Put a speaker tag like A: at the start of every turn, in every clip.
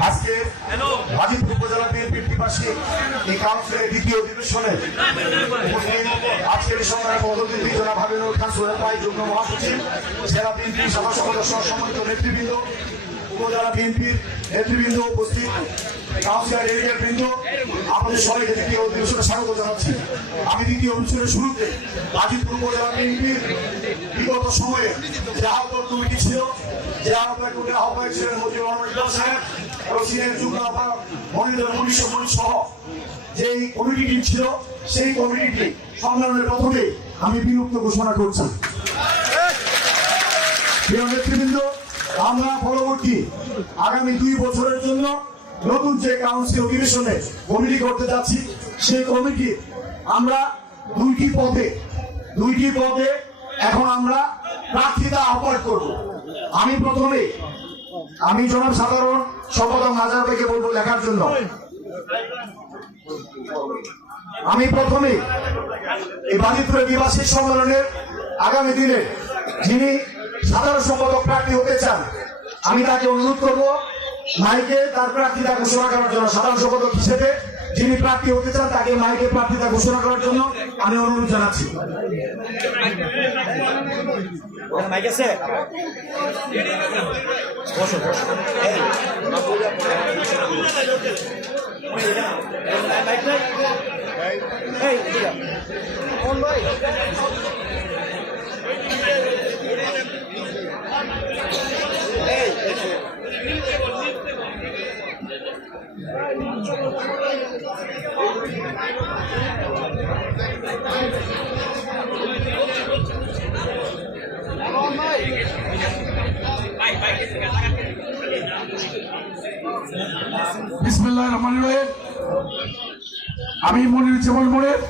A: আজকে হাজিপুর উপজেলা বিএনপির দ্বিবার্ষিক এই কাউন্সিলের দ্বিতীয় অধিবেশনে আজকের এই সময় পদবী জনাব হাবিনুল খান সোহেল ভাই যুগ্ম মহাসচিব জেলা বিএনপির সদস্য সদস্য সম্মানিত নেতৃবৃন্দ উপজেলা বিএনপির নেতৃবৃন্দ উপস্থিত কাউন্সিলর এরিয়ার বৃন্দ আমাদের সবাইকে দ্বিতীয় অধিবেশনে স্বাগত জানাচ্ছি। আমি দ্বিতীয় অধিবেশনের শুরুতে গাজীপুর উপজেলা বিএনপির বিগত সময়ে যে আহ্বায়ক কমিটি ছিল যে আহ্বায়ক কমিটির আহ্বায়ক ছিলেন মজিবুর রহমান সাহেব ছিলেন যুগ্ম আহ্বায়ক মনিদুল মনীষ সহ যেই কমিটিটি ছিল, সেই কমিটিটি সম্মেলনের প্রথমে আমি বিলুপ্ত ঘোষণা করছি। প্রিয় নেতৃবৃন্দ, আমরা পরবর্তী আগামী দুই বছরের জন্য নতুন যে কাউন্সিল অধিবেশনে কমিটি করতে যাচ্ছি, সেই কমিটি আমরা দুইটি পদে দুইটি পদে এখন আমরা প্রার্থিতা আহ্বান করব। আমি প্রথমে আমি জনাব সাধারণ সম্পাদক নাজার ভাইকে বলব লেখার জন্য। আমি প্রথমে এই বাজিতপুরের নিবাসী সম্মেলনের আগামী দিনে যিনি সাধারণ সম্পাদক প্রার্থী হতে চান, আমি তাকে অনুরোধ করব মাইকে তার প্রার্থীতা ঘোষণা করার জন্য, সাধারণ সম্পাদক হিসেবে যিনি প্রার্থী হতে চান তাকে মাইকে প্রার্থীতা ঘোষণা করার জন্য আমি অনুরোধ জানাচ্ছি।
B: মাইক আছে বসো বসো মাইক নাই এই। কোন ভাই
C: বিসমিল্লাহ রহমান রহিম। আমি মনির জামাল মোড়ের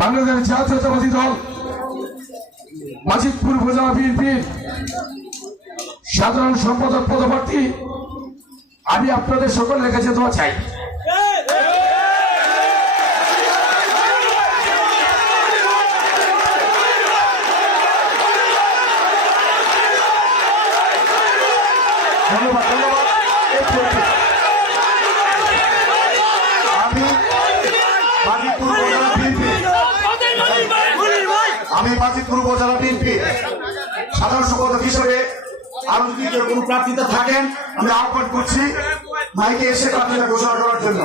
C: বাংলাদেশ জাতীয়তাবাদী দল, মাজিদপুর উপজেলা বিএনপির সাধারণ সম্পাদক পদপ্রার্থী। আমি আপনাদের সকলের কাছে দোয়া চাই।
A: ধন্যবাদ। আমি বাজিতপুর উপজেলা বিএনপি সাধারণ সম্পাদক হিসেবে আরও যদি কোনো প্রার্থীতা থাকেন আমি আহ্বান করছি মাইকে এসে প্রার্থীতা ঘোষণা করার জন্য।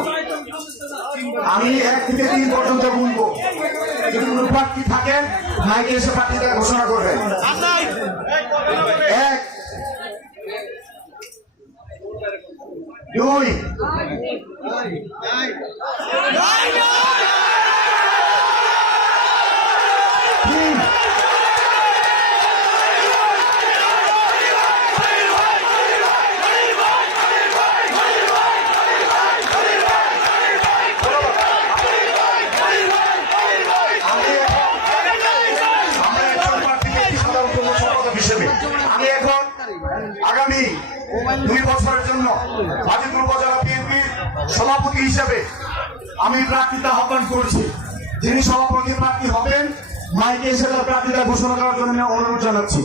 A: আমি এক থেকে তিন পর্যন্ত কোনো প্রার্থী থাকেন, মাইকে এসে প্রার্থীতা ঘোষণা করবেন। এক, দুই আমি এখন আগামী দুই জন্য বিএনপির সভাপতি হিসেবে আমি প্রার্থীতা আহ্বান করছি। যিনি সভাপতি প্রার্থী হবেন মাইকে এসে তার প্রার্থীতা ঘোষণা করার জন্য অনুরোধ জানাচ্ছি।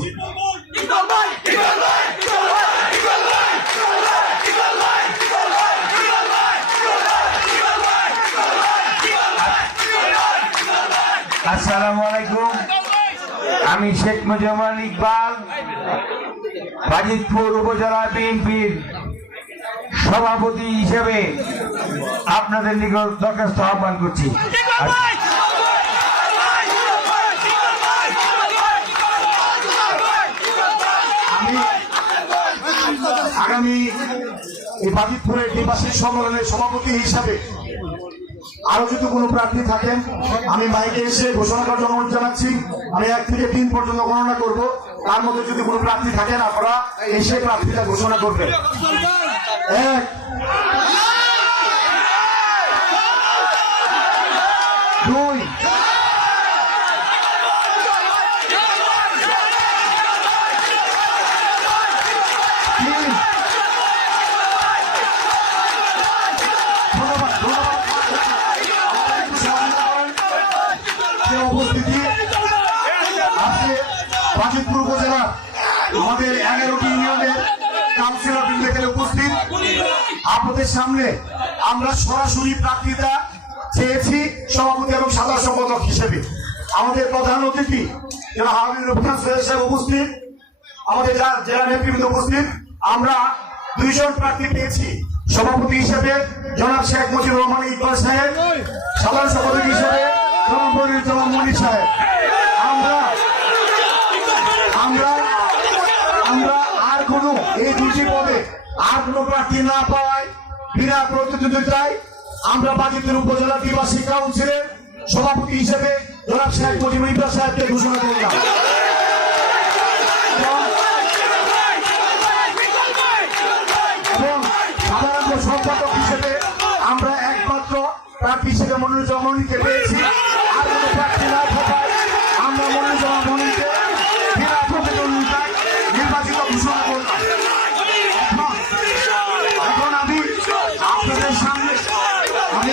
D: আসসালামু আলাইকুম। আমি শেখ মুজামান ইকবাল, বাজিতপুর উপজেলা বিএনপির সভাপতি হিসেবে আপনাদের নিকট দরখাস্ত আহ্বান করছি।
A: আগামী এই বাজিতপুরের নির্বাচনী সম্মেলনের সভাপতি হিসাবে আরও যদি কোনো প্রার্থী থাকেন, আমি মাইকে এসে ঘোষণা করার জন্য জানাচ্ছি। আমি এক থেকে তিন পর্যন্ত গণনা করব। তার মধ্যে যদি কোনো প্রার্থী থাকেন, আপনারা এসে প্রার্থীটা ঘোষণা করবেন। এক। বাজিতপুর উপজেলা, আমাদের এগারোটি ইউনিয়নের কাউন্সিলর বৃন্দ উপস্থিত। আপনাদের সামনে আমরা সরাসরি প্রার্থীতা চেয়েছি সভাপতি এবং সাধারণ সম্পাদক হিসেবে। আমাদের প্রধান অতিথি যারা হাবিব রফিকান সৈয়দ সাহেব উপস্থিত, আমাদের জেলা নেতৃবৃন্দ উপস্থিত। আমরা দুইজন প্রার্থী পেয়েছি, সভাপতি হিসেবে জনাব শেখ মুজিবুর রহমান ইকবাল সাহেব, সাধারণ সম্পাদক হিসেবে জনাব মনির সাহেব আমরা আমরা আমরা আর কোন এই দুটি পদে আর কোন প্রার্থী না পাওয়ায় বিনা প্রতিদ্বন্দ্বিতায় আমরা বাজিতের উপজেলা দ্বিবার্ষিক কাউন্সিলের সভাপতি হিসেবে জনাব শেখ মুজিবুর ইকবাল সাহেবকে ঘোষণা করলাম। আমরা একমাত্র প্রার্থী হিসেবে মনিরুজ্জামান মনিরকে পেয়েছি আর কোনো প্রার্থী না